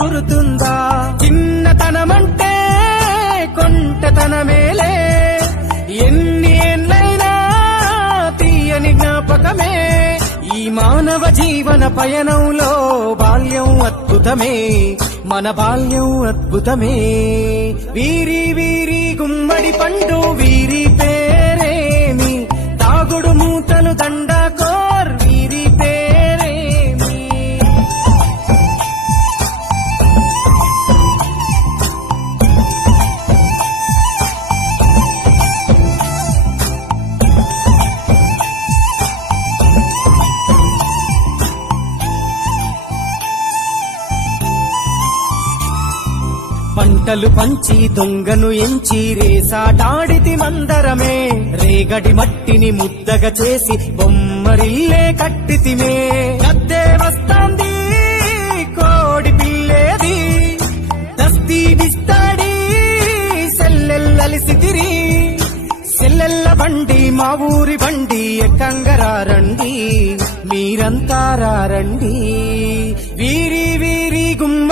గురుతుందా చిన్నతనమంటే కొంటతనమేలే ఎన్ని ఏళ్ళైనా తీయని జ్ఞాపకమే ఈ మానవ జీవన పయనంలో బాల్యం అద్భుతమే మన బాల్యం అద్భుతమే వీరి వీరి గుమ్మడి పండు వీరి పేరేమి తాగుడు మూతలు దండాకోర్ వీరి పేరేమి పంటలు పంచి దొంగను ఎంచి రేసాటాడితి మందరమే రేగడి మట్టిని ముద్దగా చేసి బొమ్మరిల్లే కట్టితిమే గద్దే వస్తాంది కోడి పిల్లేది దస్తీ బిస్తాడి సెల్లెల్లలిసితిరి సెల్లెల్ల బండి మా ఊరి బండి ఎక్కంగరారండి మీరంతా రండి వీరి వీరి గుమ్మ